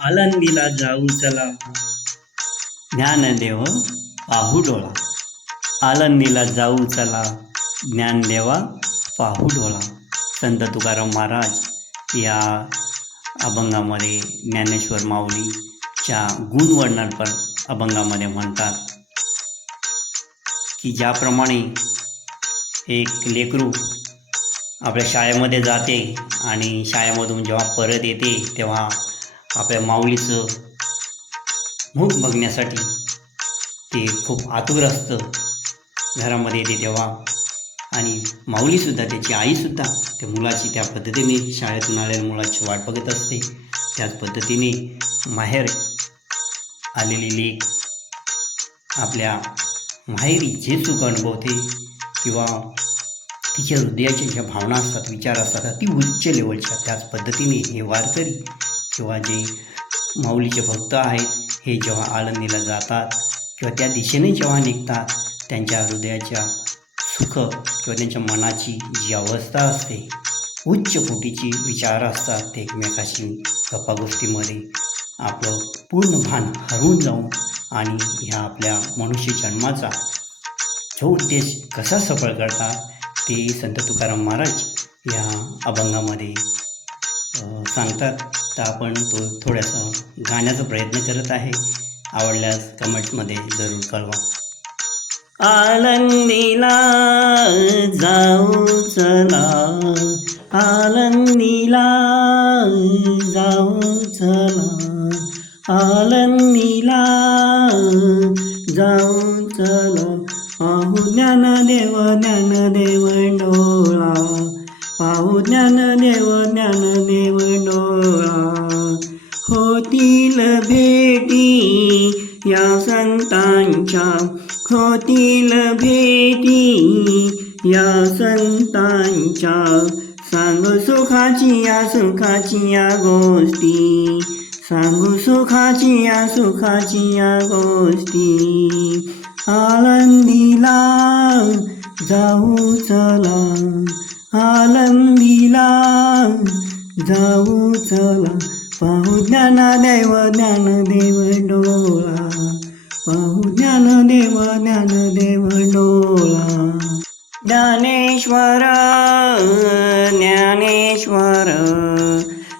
आळंदीला जाऊ चला, ज्ञानदेव पाहू डोळा. आळंदीला जाऊ चला, ज्ञानदेवा पाहू डोळा. संत तुकाराम महाराज या अभंगामध्ये ज्ञानेश्वर माऊलीच्या गुणवर्णनपर अभंगामध्ये म्हणतात की ज्याप्रमाणे एक लेकरू आपल्या शाळेमध्ये जाते आणि शाळेमधून जेव्हा परत येते तेव्हा आपल्या माऊलीचं मुख बघण्यासाठी ते खूप आतुर असतं. घरामध्ये येते तेव्हा आणि माऊलीसुद्धा त्याची आईसुद्धा त्या मुलाची त्या पद्धतीने शाळेतून आलेल्या मुलाची वाट बघत असते. त्याच पद्धतीने माहेर आलेली लेक आपल्या माहेरी जे सुख अनुभवते किंवा तिच्या हृदयाच्या ज्या भावना असतात, विचार असतात, अति उच्च लेवलच्या, त्याच पद्धतीने हे वारकरी किंवा जे माऊलीचे भक्त आहेत हे जेव्हा आळंदीला जातात किंवा त्या दिशेने जेव्हा निघतात, त्यांच्या हृदयाच्या सुख किंवा त्यांच्या मनाची जी अवस्था असते, उच्च कोटीची विचार असतात, ते एकमेकाशी गप्पागोष्टीमध्ये आपलं पूर्ण भान हरवून जाऊन आणि ह्या आपल्या मनुष्य जन्माचा जो उद्देश कसा सफळ करतात ते संत तुकाराम महाराज या अभंगामध्ये सांगतात. तर आपण तो थोडासा गाण्याचा प्रयत्न करत आहे. आवडल्यास कमेंटमध्ये जरूर कळवा. आळंदीला जाऊ चला, आळंदीला जाऊ चला, आळंदीला जाऊ चला. पाहू ज्ञानदेव ज्ञानदेव डोळा, पाहू ज्ञानदेव ज्ञानदेव डोळा. होतील भेटी या संतांच्या, होतील भेटी या संतांच्या. सांगू सुखाची या सुखाची या गोष्टी, सांगू सुखाची या सुखाची या गोष्टी. आळंदीला जाऊ चला, आळंदीला जाऊ चला. पाहू ज्ञानदेव ज्ञानदेव डोळा, पाहू ज्ञानदेव ज्ञानदेव डोळा. ज्ञानेश्वर ज्ञानेश्वर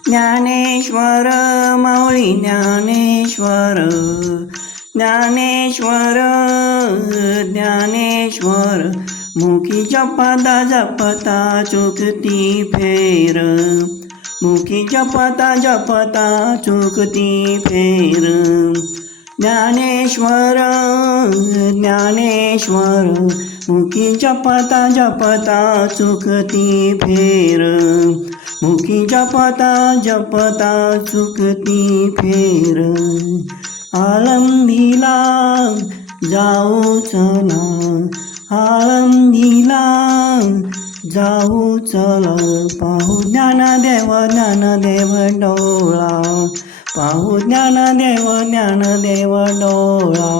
ज्ञानेश्वर माऊली ज्ञानेश्वर, ज्ञानेश्वर ज्ञानेश्वर. मुखी जपता जपता चुकती फेर, मुखी जपता जपता चुकती फेर. ज्ञानेश्वर ज्ञानेश्वर मुखी जपता जपता चुकती फेर, मुखी जपता जपता चुकती फेर. आळंदीला जाऊ चला, आळंदीला जाऊ चला. पाहू ज्ञानदेव ज्ञानदेव डोळा, पाहू ज्ञानदेव ज्ञानदेव डोळा.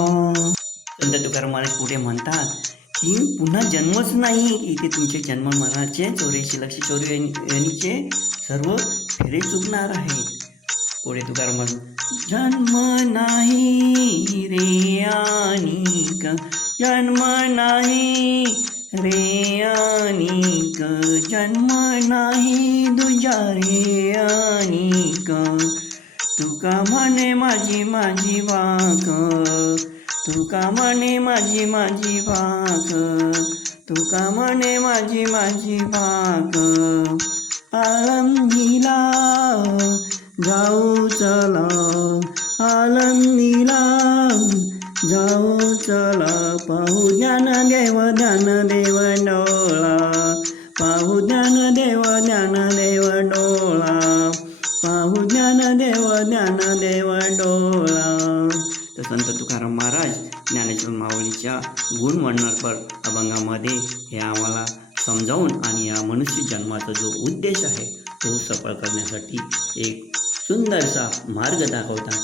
संत तुकाराम महाराज पुढे म्हणतात की पुन्हा जन्मच नाही, इथे तुमचे जन्म मनाचे 84,84,84 सर्व फेरे चुकणार आहेत. पुढे तुकाराम महाराज जन्म नाही रे आणिक, जन्म नाही रे आणिक, जन्म नाही दुजा रे आणिक. तुका म्हणे माझी माझी वाक, तुका म्हणे माझी माझी वाक, तुका म्हणे माझी माझी वाक. आळंदीला जाऊ चला, आळंदीला जाऊ चला. पाहू ज्ञानदेव ज्ञानदेव डोळा, पाहू ज्ञानदेव ज्ञानदेव डोळा, पाहू ज्ञानदेव ज्ञानदेव डोळा. तर संत तुकाराम महाराज ज्ञानेश्वर माऊलीच्या गुणवर्णनपर अभंगामध्ये हे आम्हाला समजावून आणि या मनुष्य जन्माचा जो उद्देश आहे तो सफळ करण्यासाठी एक सुंदरसा मार्ग दाखवतात.